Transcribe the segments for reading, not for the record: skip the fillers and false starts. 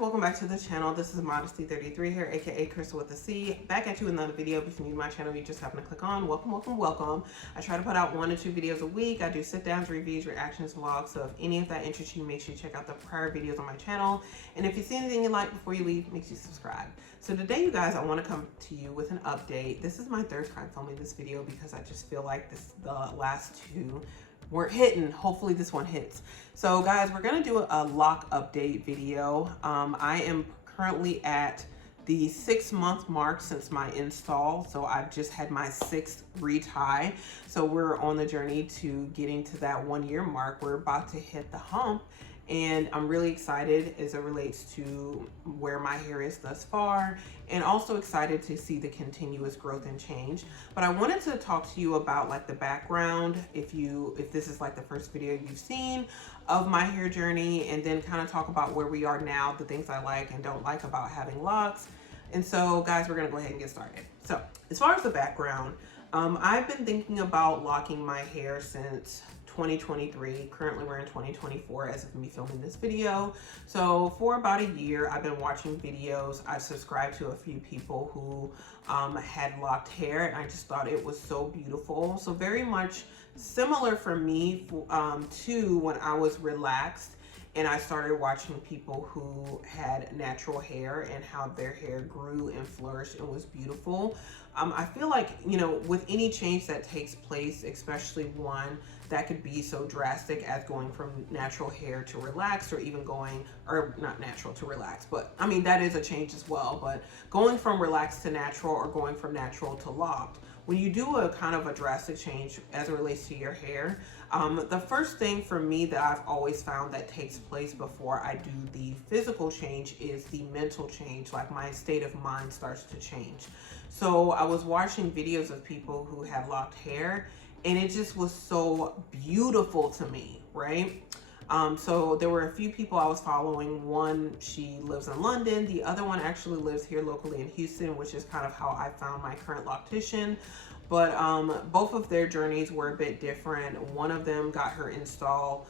welcome back to the channel. This is Modesty33 here, aka Crystal with a C. Back at you with another video. If you're new to my channel, you just happen to click on. Welcome. I try to put out 1 to 2 videos a week. I do sit downs, reviews, reactions, vlogs. So if any of that interests you, make sure you check out the prior videos on my channel. And if you see anything you like before you leave, make sure you subscribe. So today, you guys, I want to come to you with an update. This is my third time filming this video because I just feel like the last two weren't hitting. Hopefully this one hits. So guys, we're gonna do a lock update video. I am currently at the 6-month mark since my install. So I've just had my 6th retie. So we're on the journey to getting to that 1-year mark. We're about to hit the hump. And I'm really excited as it relates to where my hair is thus far, and also excited to see the continuous growth and change. But I wanted to talk to you about like the background, if this is like the first video you've seen of my hair journey, and then kind of talk about where we are now, the things I like and don't like about having locks. And so guys, we're gonna go ahead and get started. So as far as the background, I've been thinking about locking my hair since 2023. Currently we're in 2024 as of me filming this video. So for about a year, I've been watching videos. I subscribed to a few people who had locked hair, and I just thought it was so beautiful. So very much similar for me to when I was relaxed and I started watching people who had natural hair and how their hair grew and flourished and was beautiful. I feel like, you know, with any change that takes place, especially one that could be so drastic as going from natural hair to relaxed, or even going, or not natural to relaxed, but I mean, that is a change as well, but going from relaxed to natural or going from natural to locked, when you do a kind of a drastic change as it relates to your hair, the first thing for me that I've always found that takes place before I do the physical change is the mental change. Like my state of mind starts to change. So I was watching videos of people who had locked hair, and it just was so beautiful to me, right? So there were a few people I was following. One, she lives in London. The other one actually lives here locally in Houston, which is kind of how I found my current loctician. But both of their journeys were a bit different. One of them got her install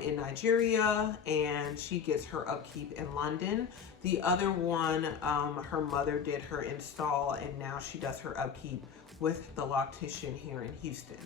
in Nigeria, and she gets her upkeep in London. The other one, her mother did her install, and now she does her upkeep with the loctician here in Houston.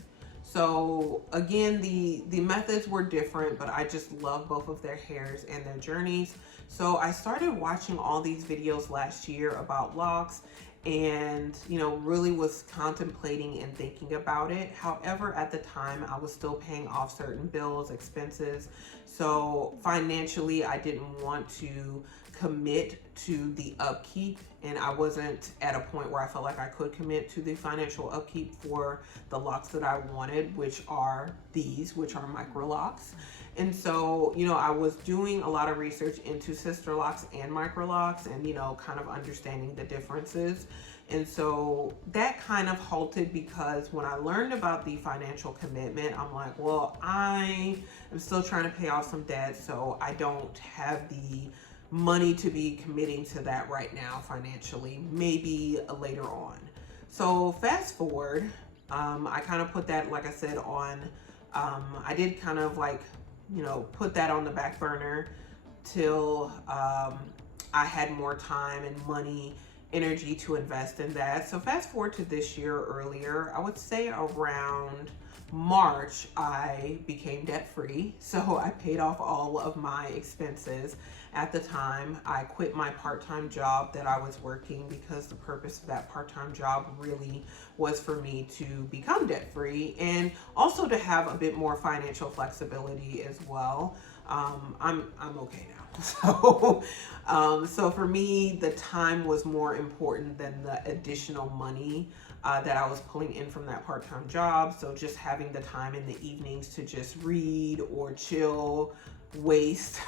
So again, the methods were different, but I just love both of their hairs and their journeys. So I started watching all these videos last year about locks, and you know, really was contemplating and thinking about it. However, at the time I was still paying off certain bills, expenses, so financially I didn't want to commit to the upkeep, and I wasn't at a point where I felt like I could commit to the financial upkeep for the locks that I wanted, which are these, which are micro locks. And so, you know, I was doing a lot of research into sister locks and micro locks, and, you know, kind of understanding the differences. And so that kind of halted, because when I learned about the financial commitment, I'm like, well, I am still trying to pay off some debt, so I don't have the money to be committing to that right now financially, maybe later on. So fast forward, I kind of put that, like I said, on, I did kind of like, you know, put that on the back burner till I had more time and money, energy to invest in that. So fast forward to this year, earlier, I would say around March, I became debt free. So I paid off all of my expenses. At the time, I quit my part-time job that I was working, because the purpose of that part-time job really was for me to become debt-free and also to have a bit more financial flexibility as well. I'm okay now. So for me, the time was more important than the additional money that I was pulling in from that part-time job. So just having the time in the evenings to just read or chill, waste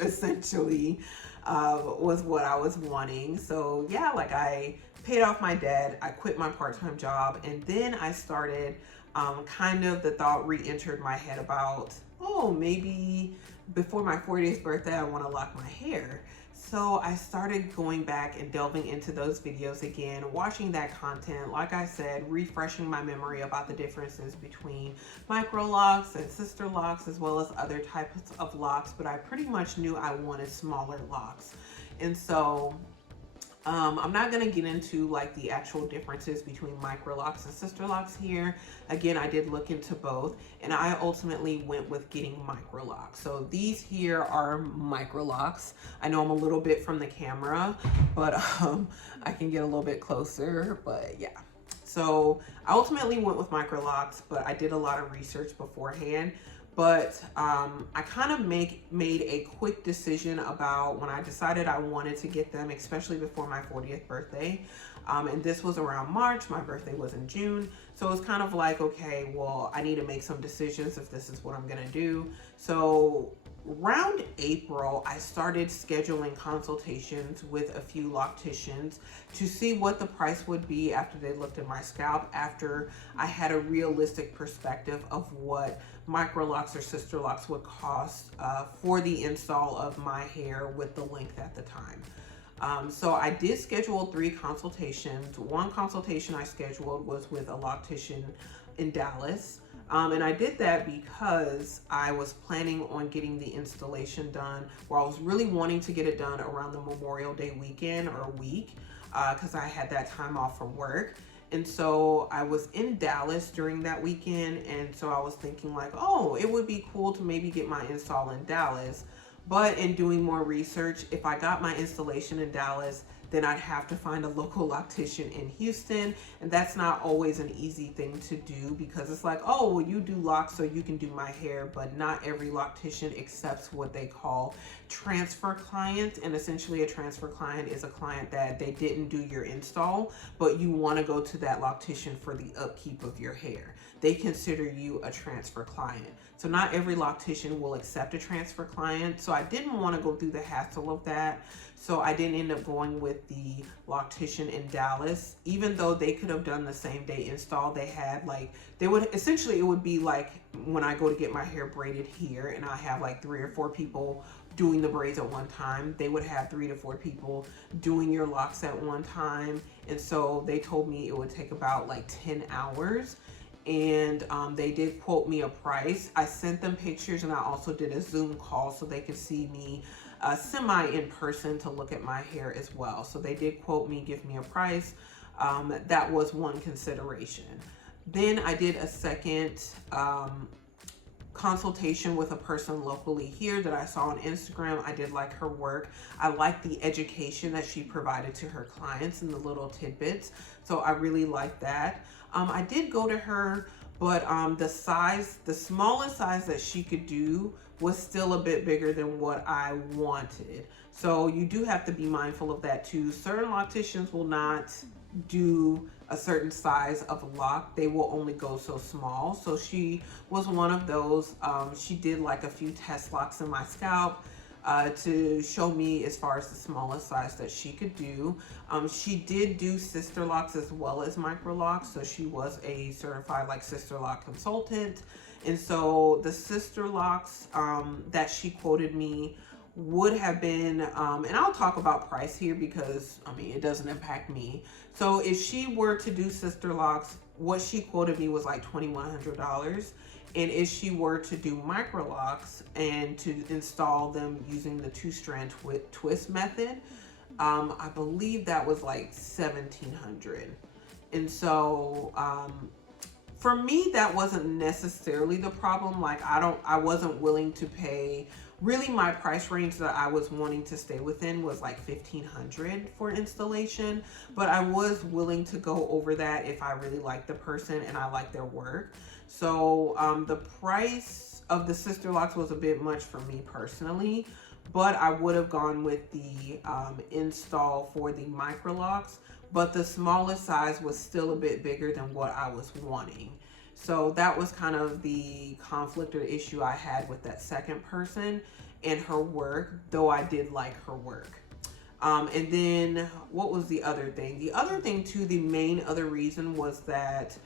essentially, was what I was wanting. So yeah, like I paid off my debt, I quit my part-time job, and then I started kind of, the thought re-entered my head about, oh, maybe before my 40th birthday, I want to lock my hair. So I started going back and delving into those videos again, watching that content, like I said, refreshing my memory about the differences between micro locks and sister locks, as well as other types of locks. But I pretty much knew I wanted smaller locks. And so I'm not going to get into like the actual differences between micro locks and sister locks here. Again, I did look into both, and I ultimately went with getting micro locks. So these here are micro locks. I know I'm a little bit from the camera, but I can get a little bit closer, but yeah. So I ultimately went with micro locks, but I did a lot of research beforehand. But I kind of made a quick decision about when I decided I wanted to get them, especially before my 40th birthday. And this was around March. My birthday was in June. So it was kind of like, okay, well, I need to make some decisions if this is what I'm going to do. So around April, I started scheduling consultations with a few locticians to see what the price would be after they looked at my scalp, after I had a realistic perspective of what micro locks or sister locks would cost for the install of my hair with the length at the time. So I did schedule 3 consultations. One consultation I scheduled was with a loctician in Dallas. And I did that because I was planning on getting the installation done, where I was really wanting to get it done around the Memorial Day weekend or week, because I had that time off from work. And so I was in Dallas during that weekend. And so I was thinking like, oh, it would be cool to maybe get my install in Dallas. But in doing more research, if I got my installation in Dallas, then I'd have to find a local loctician in Houston. And that's not always an easy thing to do, because it's like, oh, well, you do locks so you can do my hair, but not every loctician accepts what they call transfer clients. And essentially a transfer client is a client that they didn't do your install, but you want to go to that loctician for the upkeep of your hair. They consider you a transfer client. So not every loctician will accept a transfer client. So I didn't want to go through the hassle of that. So I didn't end up going with the loctician in Dallas, even though they could have done the same day install. They had like, they would essentially, it would be like when I go to get my hair braided here and I have like 3 or 4 people doing the braids at one time. They would have 3 to 4 people doing your locks at one time. And so they told me it would take about like 10 hours. And they did quote me a price. I sent them pictures, and I also did a Zoom call so they could see me semi in person to look at my hair as well. So they did quote me, give me a price. That was one consideration. Then I did a second consultation with a person locally here that I saw on Instagram. I did like her work. I liked the education that she provided to her clients and the little tidbits. So I really liked that. I did go to her, but the smallest size that she could do was still a bit bigger than what I wanted. So you do have to be mindful of that too. Certain locticians will not do a certain size of lock. They will only go so small. So she was one of those. She did like a few test locks in my scalp to show me as far as the smallest size that she could do. She did do sister locks as well as micro locks. So she was a certified like sister lock consultant. And so the sister locks that she quoted me would have been, and I'll talk about price here because I mean, it doesn't impact me. So if she were to do sister locks, what she quoted me was like $2,100. And if she were to do micro locks and to install them using the 2-strand twist method, I believe that was like $1,700. And so for me, that wasn't necessarily the problem. Like I wasn't willing to pay. Really, my price range that I was wanting to stay within was like $1,500 for installation, but I was willing to go over that if I really liked the person and I liked their work. So the price of the sister locks was a bit much for me personally, but I would have gone with the install for the micro locks, but the smallest size was still a bit bigger than what I was wanting. So that was kind of the conflict or the issue I had with that second person and her work, though I did like her work. And then what was the other thing? The other thing too, the main other reason was that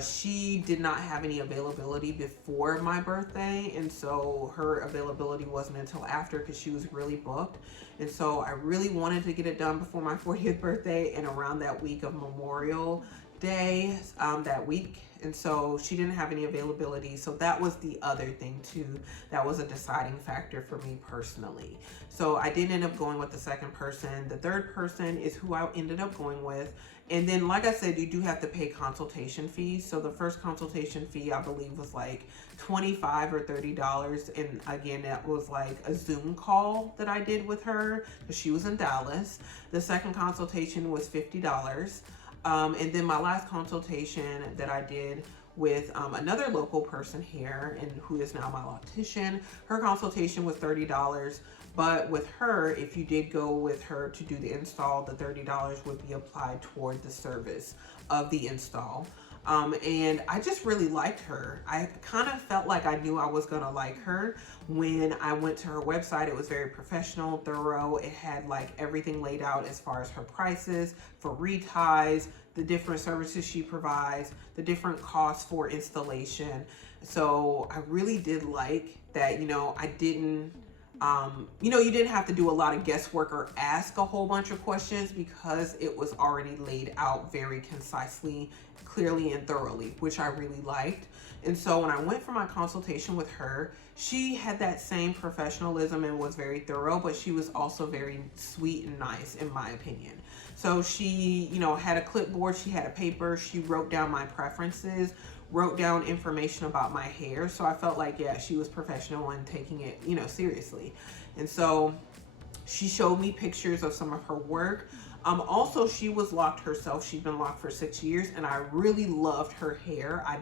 She did not have any availability before my birthday, and so her availability wasn't until after because she was really booked. And so I really wanted to get it done before my 40th birthday and around that week of Memorial Day, that week. And so she didn't have any availability. So that was the other thing too. That was a deciding factor for me personally. So I did end up going with the second person. The third person is who I ended up going with. And then, like I said, you do have to pay consultation fees. So the first consultation fee, I believe, was like $25 or $30. And again, that was like a Zoom call that I did with her because she was in Dallas. The second consultation was $50. And then my last consultation that I did with another local person here and who is now my loctician, her consultation was $30. But with her, if you did go with her to do the install, the $30 would be applied toward the service of the install. And I just really liked her. I kind of felt like I knew I was gonna like her when I went to her website. It was very professional, thorough. It had like everything laid out as far as her prices for reties, the different services she provides, the different costs for installation. So I really did like that, I didn't, you didn't have to do a lot of guesswork or ask a whole bunch of questions because it was already laid out very concisely, clearly, and thoroughly, which I really liked. And so when I went for my consultation with her, she had that same professionalism and was very thorough, but she was also very sweet and nice, in my opinion. So she, had a clipboard, she had a paper, she wrote down my preferences, wrote down information about my hair. So I felt like, yeah, she was professional and taking it, seriously. And so she showed me pictures of some of her work. Also, she was locked herself. She'd been locked for 6 years, and I really loved her hair. I'd,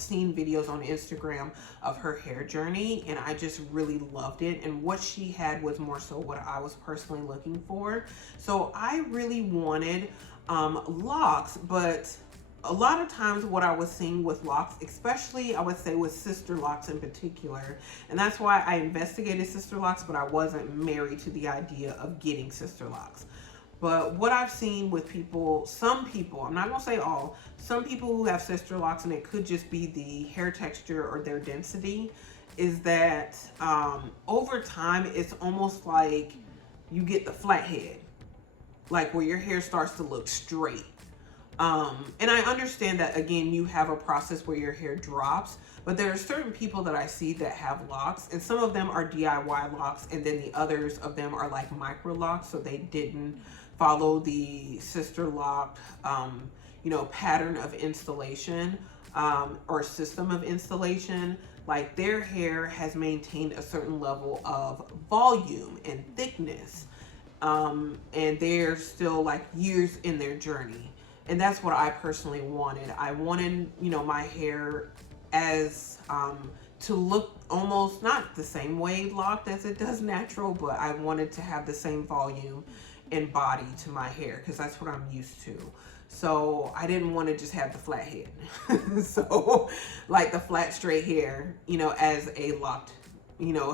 seen videos on Instagram of her hair journey, and I just really loved it. And what she had was more so what I was personally looking for. So I really wanted locks, but a lot of times what I was seeing with locks, especially I would say with sister locks in particular, and that's why I investigated sister locks, but I wasn't married to the idea of getting sister locks. But what I've seen with people, some people, I'm not going to say all, some people who have sister locks, and it could just be the hair texture or their density, is that over time, it's almost like you get the flat head, like where your hair starts to look straight. And I understand that, again, you have a process where your hair drops, but there are certain people that I see that have locks, and some of them are DIY locks, and then the others of them are like micro locks, so they didn't follow the sister lock, pattern of installation, or system of installation. Like their hair has maintained a certain level of volume and thickness, and they're still like years in their journey. And that's what I personally wanted. I wanted, my hair as to look almost not the same way locked as it does natural, but I wanted to have the same volume and body to my hair because that's what I'm used to. So I didn't want to just have the flat head. So like the flat straight hair, as a locked,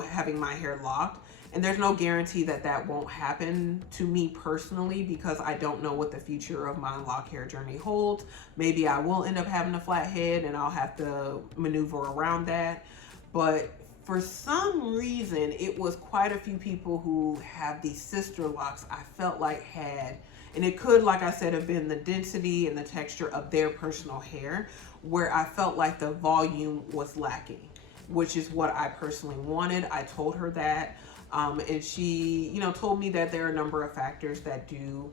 having my hair locked. And there's no guarantee that that won't happen to me personally because I don't know what the future of my lock hair journey holds. Maybe I will end up having a flat head and I'll have to maneuver around that. But for some reason, it was quite a few people who have these sister locks I felt like had, and it could, like I said, have been the density and the texture of their personal hair, where I felt like the volume was lacking, which is what I personally wanted. I told her that. And she, told me that there are a number of factors that do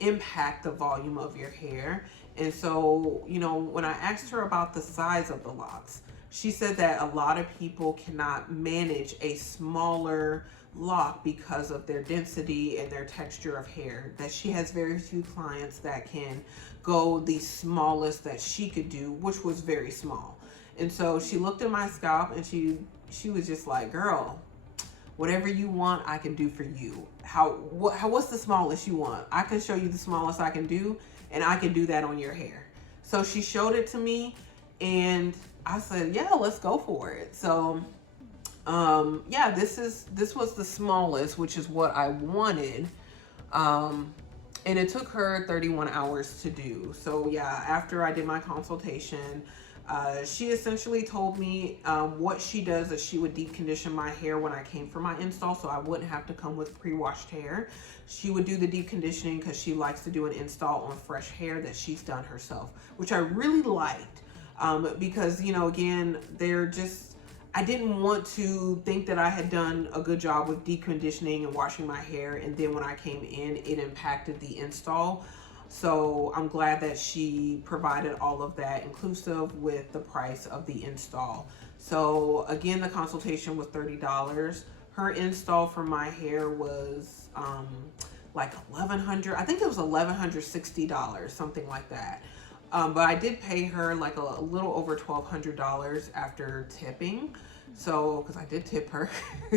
impact the volume of your hair. And so, when I asked her about the size of the locks, she said that a lot of people cannot manage a smaller lock because of their density and their texture of hair, that she has very few clients that can go the smallest that she could do, which was very small. And so she looked at my scalp and she was just like, girl, whatever you want, I can do for you. What's the smallest you want? I can show you the smallest I can do, and I can do that on your hair. So she showed it to me, and I said, yeah, let's go for it. So, this was the smallest, which is what I wanted. and it took her 31 hours to do. So yeah, after I did my consultation, she essentially told me what she does is she would deep condition my hair when I came for my install, so I wouldn't have to come with pre-washed hair. She would do the deep conditioning because she likes to do an install on fresh hair that she's done herself, which I really liked, because, you know, again, they're just, I didn't want to think that I had done a good job with deep conditioning and washing my hair, and then when I came in, it impacted the install. So I'm glad that she provided all of that inclusive with the price of the install. So again, the consultation was $30. Her install for my hair was like $1,100. I think it was $1,160, something like that. But I did pay her like a little over $1,200 after tipping. So, because I did tip her.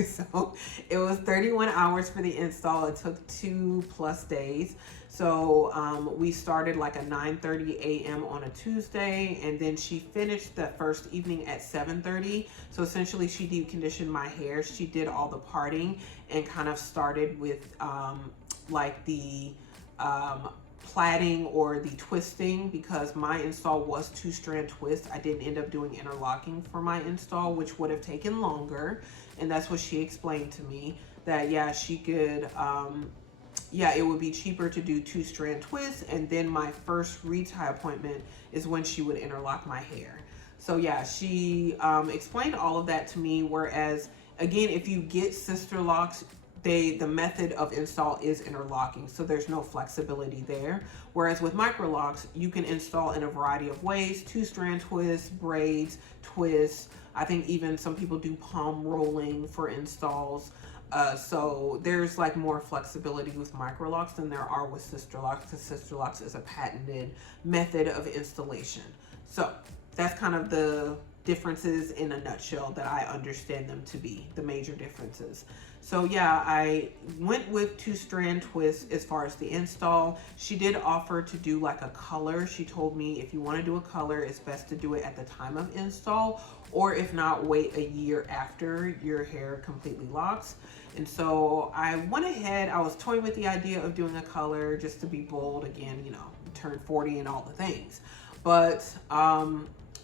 So it was 31 hours for the install. It took 2+ days. So we started like at 9:30 a.m. on a Tuesday, and then she finished the first evening at 7:30. So essentially she deep conditioned my hair. She did all the parting and kind of started with like the plaiting or the twisting, because my install was 2-strand twist. I didn't end up doing interlocking for my install, which would have taken longer. And that's what she explained to me, that yeah, she could yeah, it would be cheaper to do 2-strand twists, and then my first retie appointment is when she would interlock my hair. So yeah, she explained all of that to me. Whereas again, if you get sister locks, the method of install is interlocking, so there's no flexibility there. Whereas with micro locks, you can install in a variety of ways: 2-strand twists, braids, twists. I think even some people do palm rolling for installs. So there's like more flexibility with micro locks than there are with sister locks, because sister locks is a patented method of installation. So that's kind of the differences in a nutshell that I understand them to be, the major differences. So yeah, I went with 2-strand twists as far as the install. She did offer to do like a color. She told me if you want to do a color, it's best to do it at the time of install, or if not, wait a year after your hair completely locks. And so I went ahead, I was toying with the idea of doing a color just to be bold again, you know, turn 40 and all the things. But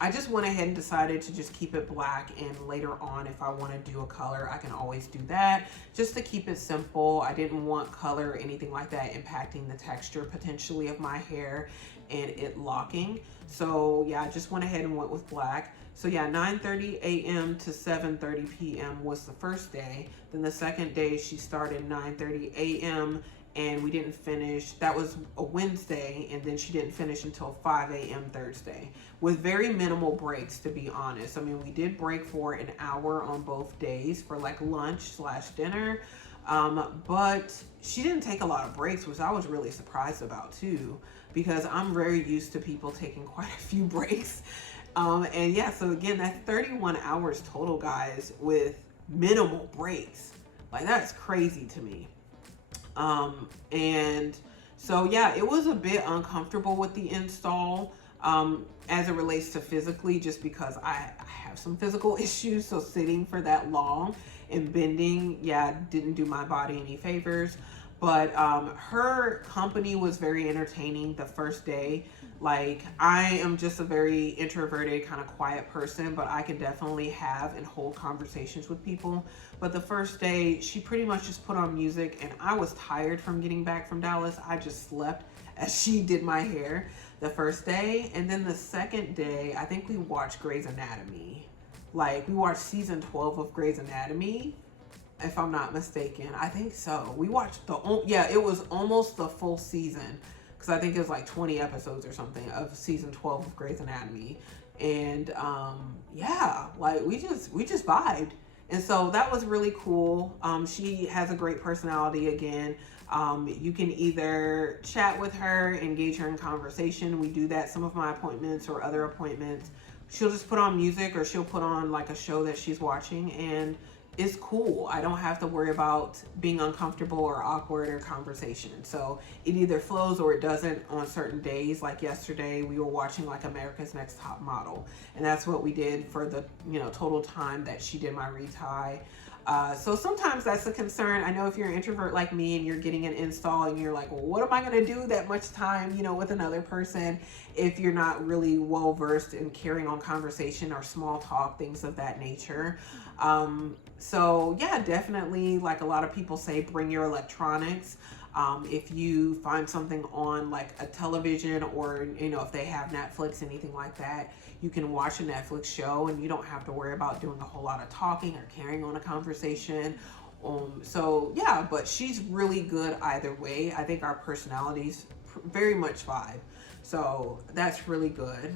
I just went ahead and decided to just keep it black, and later on, if I want to do a color, I can always do that, just to keep it simple. I didn't want color or anything like that impacting the texture potentially of my hair and it locking. So yeah, I just went ahead and went with black. So yeah, 9:30 a.m. to 7:30 p.m. was the first day. Then the second day, she started 9:30 a.m. and we didn't finish. That was a Wednesday, and then she didn't finish until 5 a.m. Thursday, with very minimal breaks, to be honest. I mean, we did break for an hour on both days for like lunch/dinner, but she didn't take a lot of breaks, which I was really surprised about too, because I'm very used to people taking quite a few breaks. And yeah, so again, that's 31 hours total, guys, with minimal breaks. Like, that's crazy to me. And so yeah, it was a bit uncomfortable with the install, as it relates to physically, just because I have some physical issues. So sitting for that long and bending, yeah, didn't do my body any favors. But her company was very entertaining the first day. Like, I am just a very introverted, kind of quiet person, but I can definitely have and hold conversations with people. But the first day, she pretty much just put on music, and I was tired from getting back from Dallas. I just slept as she did my hair the first day. And then the second day, I think we watched Grey's Anatomy. Like, we watched season 12 of Grey's Anatomy, if I'm not mistaken. I think so. We watched yeah, it was almost the full season, because I think it was like 20 episodes or something of season 12 of Grey's Anatomy. And yeah, like we just vibed. And so that was really cool. She has a great personality again. You can either chat with her, engage her in conversation. We do that some of my appointments or other appointments. She'll just put on music, or she'll put on like a show that she's watching, and it's cool. I don't have to worry about being uncomfortable or awkward or conversation. So it either flows or it doesn't on certain days. Like yesterday, we were watching like America's Next Top Model, and that's what we did for the, you know, total time that she did my retie. So sometimes that's a concern. I know if you're an introvert like me and you're getting an install and you're like, well, what am I going to do that much time, with another person if you're not really well versed in carrying on conversation or small talk, things of that nature. So yeah, definitely, like a lot of people say, bring your electronics. If you find something on like a television, or if they have Netflix, anything like that, you can watch a Netflix show and you don't have to worry about doing a whole lot of talking or carrying on a conversation. So yeah, but she's really good either way. I think our personalities very much vibe, so that's really good.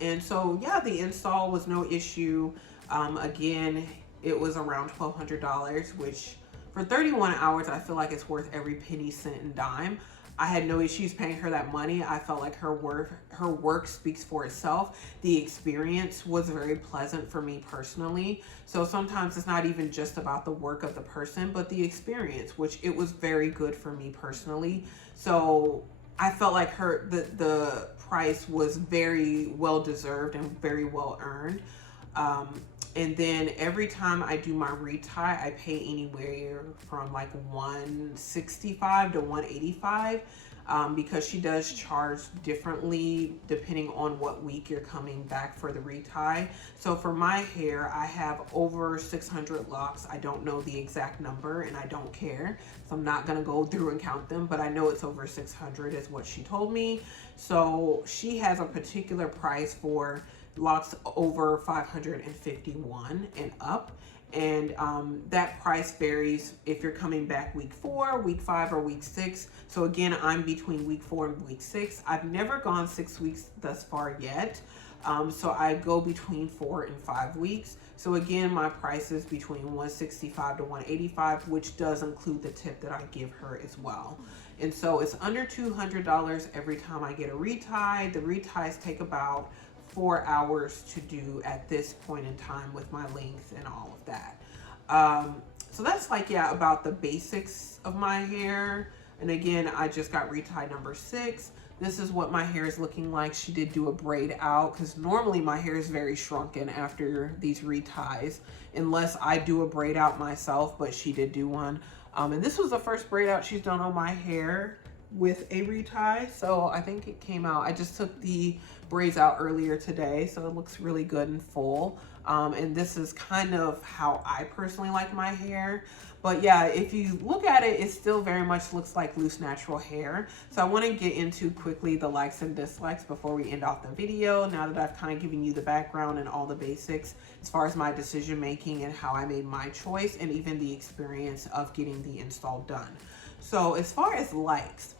And so yeah, the install was no issue. Again, it was around $1,200, which for 31 hours, I feel like it's worth every penny, cent, and dime. I had no issues paying her that money. I felt like her work speaks for itself. The experience was very pleasant for me personally. So sometimes it's not even just about the work of the person, but the experience, which it was very good for me personally. So I felt like the price was very well deserved and very well earned. And then every time I do my retie, I pay anywhere from like $165 to $185, because she does charge differently depending on what week you're coming back for the retie. So for my hair, I have over 600 locks. I don't know the exact number and I don't care. So I'm not going to go through and count them, but I know it's over 600 is what she told me. So she has a particular price for locks over 551 and up, and that price varies if you're coming back week 4, week 5, or week 6. So again, I'm between week 4 and week 6. I've never gone 6 weeks thus far yet, so I go between 4 and 5 weeks. So again, my price is between $165 to $185, which does include the tip that I give her as well. And so it's under $200 every time I get a retie. The reties take about 4 hours to do at this point in time with my length and all of that. So that's like, yeah, about the basics of my hair. And again, I just got retie number 6. This is what my hair is looking like. She did do a braid out, because normally my hair is very shrunken after these reties, unless I do a braid out myself, but she did do one. And this was the first braid out she's done on my hair with a retie, so I think it came out. I just took the braids out earlier today, so it looks really good and full. And this is kind of how I personally like my hair. But yeah, if you look at it, it still very much looks like loose natural hair. So I want to get into quickly the likes and dislikes before we end off the video, now that I've kind of given you the background and all the basics as far as my decision making and how I made my choice, and even the experience of getting the install done. So as far as likes,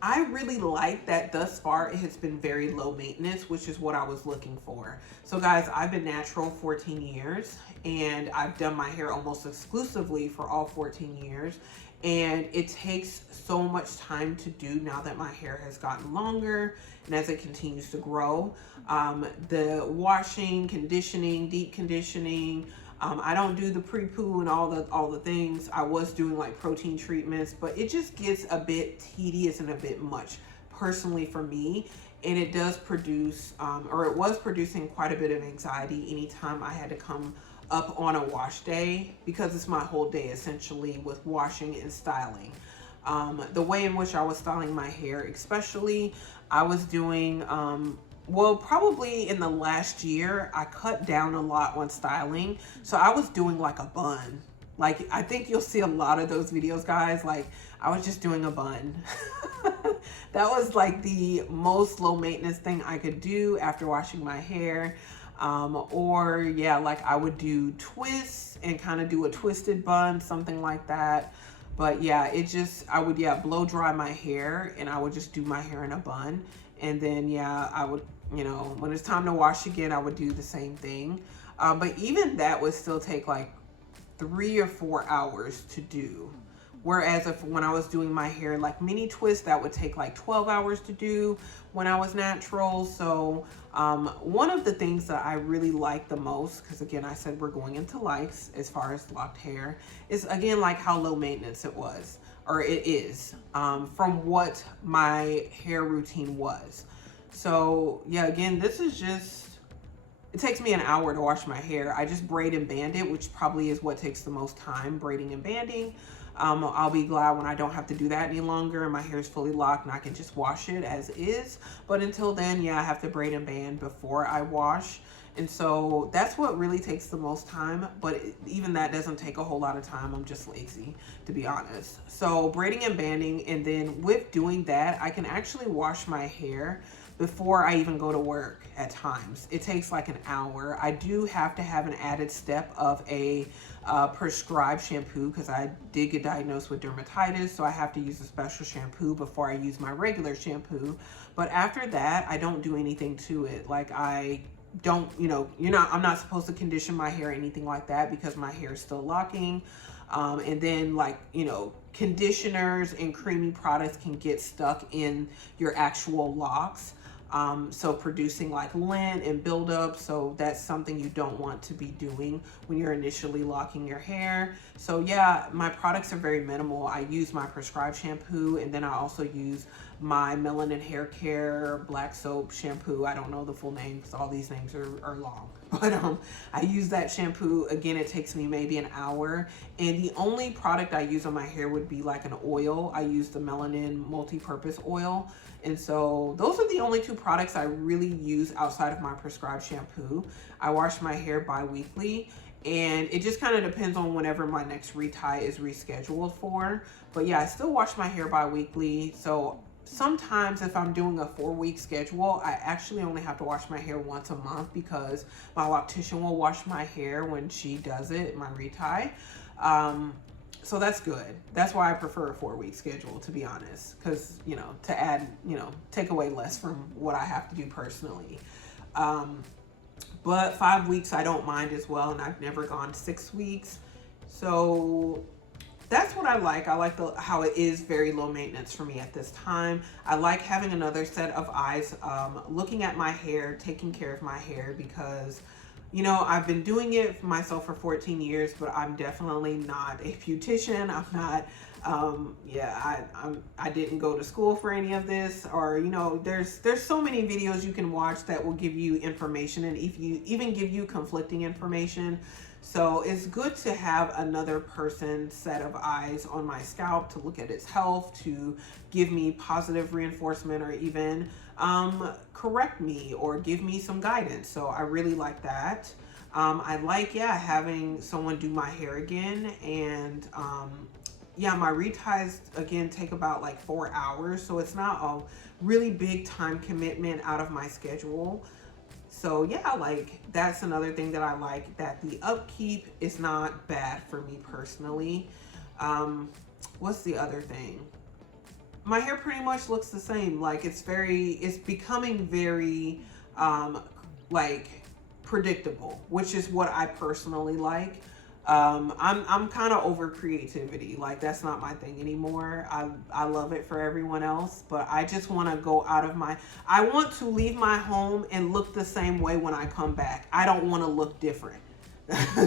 I really like that thus far it has been very low maintenance, which is what I was looking for. So guys, I've been natural 14 years and I've done my hair almost exclusively for all 14 years. And it takes so much time to do now that my hair has gotten longer and as it continues to grow. The washing, conditioning, deep conditioning, I don't do the pre-poo and all the things. I was doing like protein treatments, but it just gets a bit tedious and a bit much personally for me. And it does produce, or it was producing quite a bit of anxiety anytime I had to come up on a wash day, because it's my whole day essentially with washing and styling. The way in which I was styling my hair, especially, I was doing, well, probably in the last year, I cut down a lot on styling. So I was doing like a bun. Like, I think you'll see a lot of those videos, guys. Like, I was just doing a bun. That was like the most low maintenance thing I could do after washing my hair. Or yeah, like I would do twists and kind of do a twisted bun, something like that. But yeah, I would, yeah, blow dry my hair and I would just do my hair in a bun. And then, yeah, I would, when it's time to wash again, I would do the same thing. But even that would still take like 3 or 4 hours to do. Whereas when I was doing my hair like mini twist, that would take like 12 hours to do when I was natural. So one of the things that I really like the most, because again, I said we're going into likes as far as locked hair, is again like how low maintenance it was, or it is, from what my hair routine was. So yeah, again, this is just it takes me an hour to wash my hair. I just braid and band it, which probably is what takes the most time, braiding and banding. I'll be glad when I don't have to do that any longer and my hair is fully locked and I can just wash it as is. But until then, yeah, I have to braid and band before I wash. And so that's what really takes the most time. But even that doesn't take a whole lot of time. I'm just lazy, to be honest. So braiding and banding, and then with doing that, I can actually wash my hair before I even go to work at times. It takes like an hour. I do have to have an added step of a prescribed shampoo because I did get diagnosed with dermatitis, so I have to use a special shampoo before I use my regular shampoo. But after that, I don't do anything to it. Like I don't, I'm not supposed to condition my hair or anything like that because my hair is still locking. And then like, conditioners and creamy products can get stuck in your actual locks. So producing like lint and buildup. So that's something you don't want to be doing when you're initially locking your hair. So yeah, my products are very minimal. I use my prescribed shampoo, and then I also use my melanin hair care black soap shampoo. I don't know the full name because all these names are long. But I use that shampoo. Again, it takes me maybe an hour. And the only product I use on my hair would be like an oil. I use the melanin multi-purpose oil. And so those are the only two products I really use outside of my prescribed shampoo. I wash my hair bi-weekly, and it just kind of depends on whenever my next retie is rescheduled for. But yeah, I still wash my hair bi-weekly. So sometimes if I'm doing a 4-week schedule, I actually only have to wash my hair once a month because my loctician will wash my hair when she does it, my retie. So that's good. That's why I prefer a 4-week schedule, to be honest, because, to add, take away less from what I have to do personally. But 5 weeks, I don't mind as well. And I've never gone 6 weeks. So that's what I like. I like how it is very low maintenance for me at this time. I like having another set of eyes, looking at my hair, taking care of my hair, because I've been doing it for myself for 14 years, but I'm definitely not a beautician. I'm not, I didn't go to school for any of this, or, there's so many videos you can watch that will give you information, and if you even give you conflicting information. So it's good to have another person's set of eyes on my scalp to look at its health, to give me positive reinforcement, or even correct me or give me some guidance. So I really like that. I like, having someone do my hair again. And my reties again take about like 4 hours. So it's not a really big time commitment out of my schedule. So yeah, like that's another thing that I like, that the upkeep is not bad for me personally. What's the other thing? My hair pretty much looks the same. Like it's becoming very like predictable, which is what I personally like. I'm kind of over creativity. Like that's not my thing anymore. I love it for everyone else, but I just want to go out of I want to leave my home and look the same way when I come back. I don't want to look different.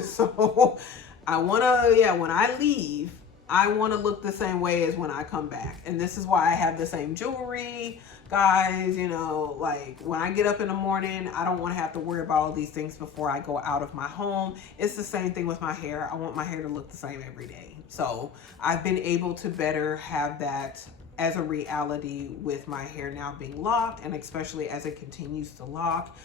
So I want to, when I leave, I want to look the same way as when I come back. And this is why I have the same jewelry, guys. Like when I get up in the morning, I don't want to have to worry about all these things before I go out of my home. It's the same thing with my hair. I want my hair to look the same every day. So I've been able to better have that as a reality with my hair now being locked, and especially as it continues to lock.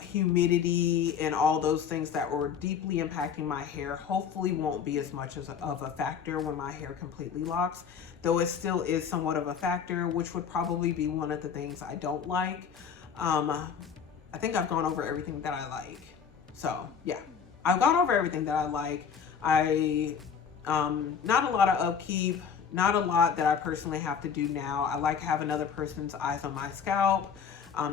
Humidity and all those things that were deeply impacting my hair hopefully won't be as much of a factor when my hair completely locks, though it still is somewhat of a factor, which would probably be one of the things I don't like. I think I've gone over everything that I like. So yeah, I've gone over everything that I like. Not a lot of upkeep, not a lot that I personally have to do now. I like having another person's eyes on my scalp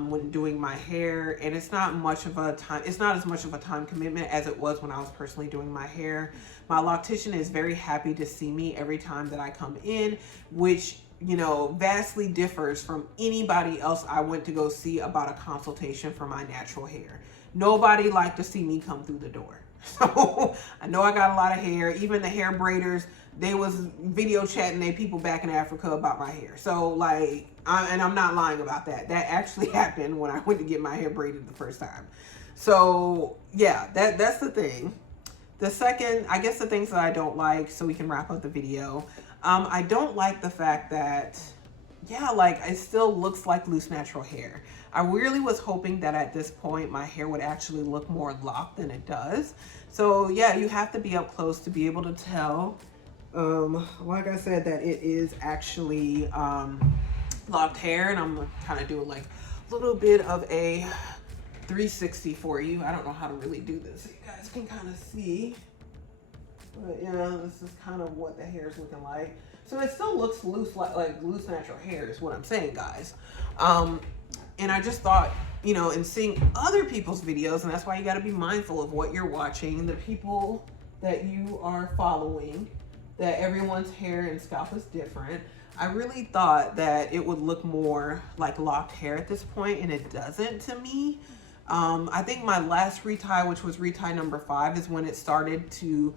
when doing my hair, and it's not as much of a time commitment as it was when I was personally doing my hair. My loctician is very happy to see me every time that I come in, which vastly differs from anybody else I went to go see about a consultation for my natural hair. Nobody liked to see me come through the door. So I know I got a lot of hair. Even the hair braiders, they was video chatting they people back in Africa about my hair. So and I'm not lying about that. That actually happened when I went to get my hair braided the first time. So yeah, that's the thing. The second, I guess the things that I don't like, so we can wrap up the video. I don't like the fact that, yeah, like it still looks like loose natural hair. I really was hoping that at this point my hair would actually look more locked than it does. So yeah, you have to be up close to be able to tell, like I said, that it is actually locked hair. And I'm gonna kind of do like a little bit of a 360 for you. I don't know how to really do this so you guys can kind of see, but yeah, this is kind of what the hair is looking like. So it still looks loose, like loose natural hair is what I'm saying, guys. And I just thought, you know, in seeing other people's videos, and that's why you got to be mindful of what you're watching, the people that you are following, that everyone's hair and scalp is different. I really thought that it would look more like locked hair at this point, and it doesn't to me. I think my last retie, which was retie number 5, is when I started to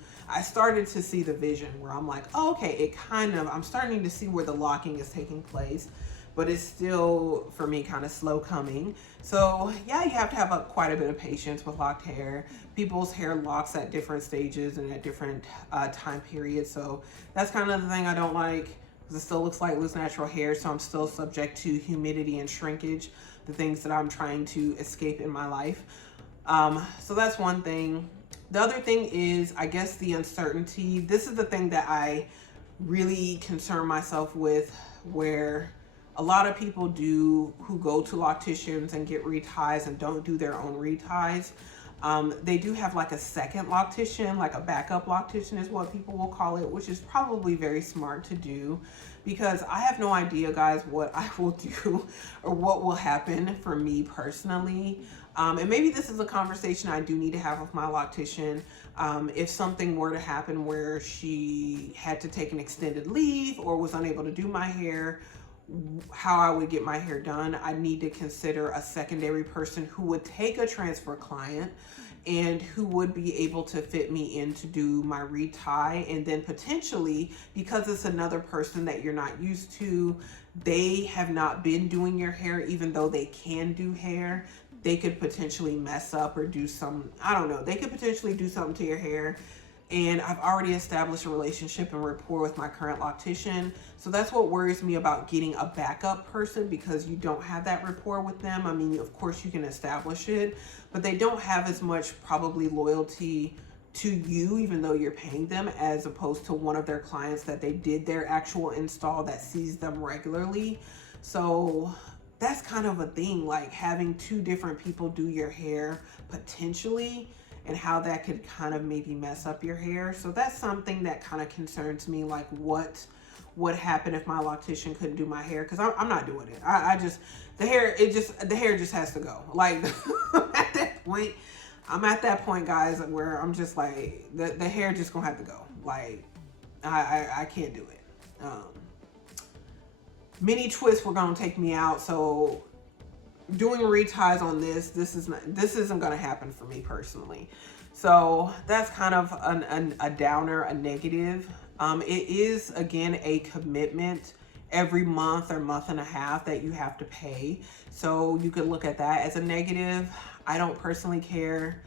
see the vision where I'm like, oh, okay, I'm starting to see where the locking is taking place, but it's still, for me, kind of slow coming. So yeah, you have to have quite a bit of patience with locked hair. People's hair locks at different stages and at different time periods. So that's kind of the thing I don't like, because it still looks like loose natural hair. So I'm still subject to humidity and shrinkage, the things that I'm trying to escape in my life. So that's one thing. The other thing is, I guess, the uncertainty. This is the thing that I really concern myself with, where a lot of people who go to locticians and get reties and don't do their own reties. They do have like a second loctician, like a backup loctician is what people will call it, which is probably very smart to do, because I have no idea, guys, what I will do or what will happen for me personally. And maybe this is a conversation I do need to have with my loctician. If something were to happen where she had to take an extended leave or was unable to do my hair, how I would get my hair done, I need to consider a secondary person who would take a transfer client and who would be able to fit me in to do my retie. And then potentially, because it's another person that you're not used to, they have not been doing your hair, even though they can do hair, they could potentially mess up or do some, I don't know, they could potentially do something to your hair. And I've already established a relationship and rapport with my current loctician. So that's what worries me about getting a backup person, because you don't have that rapport with them. I mean, of course you can establish it, but they don't have as much probably loyalty to you, even though you're paying them, as opposed to one of their clients that they did their actual install that sees them regularly. So that's kind of a thing, like having 2 different people do your hair potentially, and how that could kind of maybe mess up your hair. So that's something that kind of concerns me, like what would happen if my loctician couldn't do my hair, because I'm not doing it. The hair just has to go. Like at that point, I'm at that point, guys, where I'm just like, the hair just gonna have to go. Like I can't do it. Mini twists were gonna take me out, so doing reties on this isn't going to happen for me personally. So that's kind of a downer, a negative. It is, again, a commitment every month or month and a half that you have to pay. So you could look at that as a negative. I don't personally care,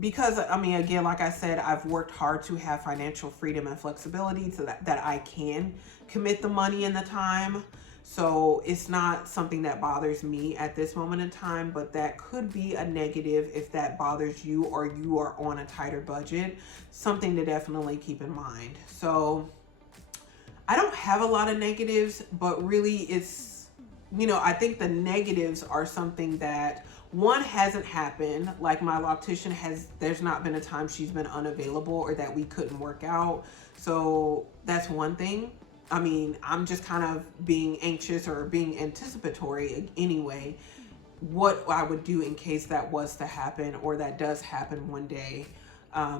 because, I mean, again, like I said, I've worked hard to have financial freedom and flexibility so that I can commit the money and the time. So it's not something that bothers me at this moment in time, but that could be a negative if that bothers you or you are on a tighter budget. Something to definitely keep in mind. So I don't have a lot of negatives, but really it's, you know, I think the negatives are something that, one, hasn't happened. Like my loctician there's not been a time she's been unavailable or that we couldn't work out. So that's one thing. I mean, I'm just kind of being anxious or being anticipatory anyway, what I would do in case that was to happen or that does happen one day.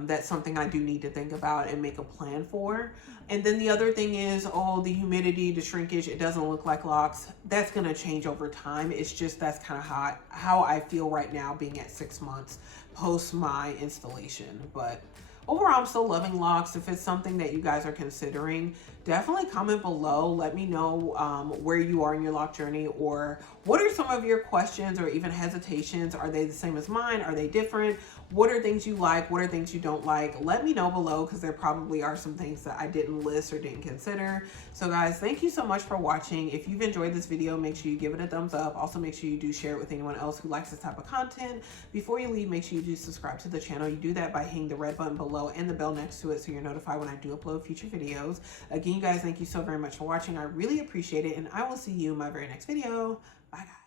That's something I do need to think about and make a plan for. And then the other thing is, the humidity, the shrinkage, it doesn't look like locks. That's going to change over time. It's just, that's kind of how I feel right now, being at 6 months post my installation. But overall, I'm still loving locks. If it's something that you guys are considering, definitely comment below. Let me know where you are in your lock journey, or what are some of your questions or even hesitations. Are they the same as mine? Are they different? What are things you like? What are things you don't like? Let me know below, because there probably are some things that I didn't list or didn't consider. So guys, thank you so much for watching. If you've enjoyed this video, make sure you give it a thumbs up. Also, make sure you do share it with anyone else who likes this type of content. Before you leave, make sure you do subscribe to the channel. You do that by hitting the red button below and the bell next to it, so you're notified when I do upload future videos. Again, you guys, thank you so very much for watching. I really appreciate it, and I will see you in my very next video. Bye guys.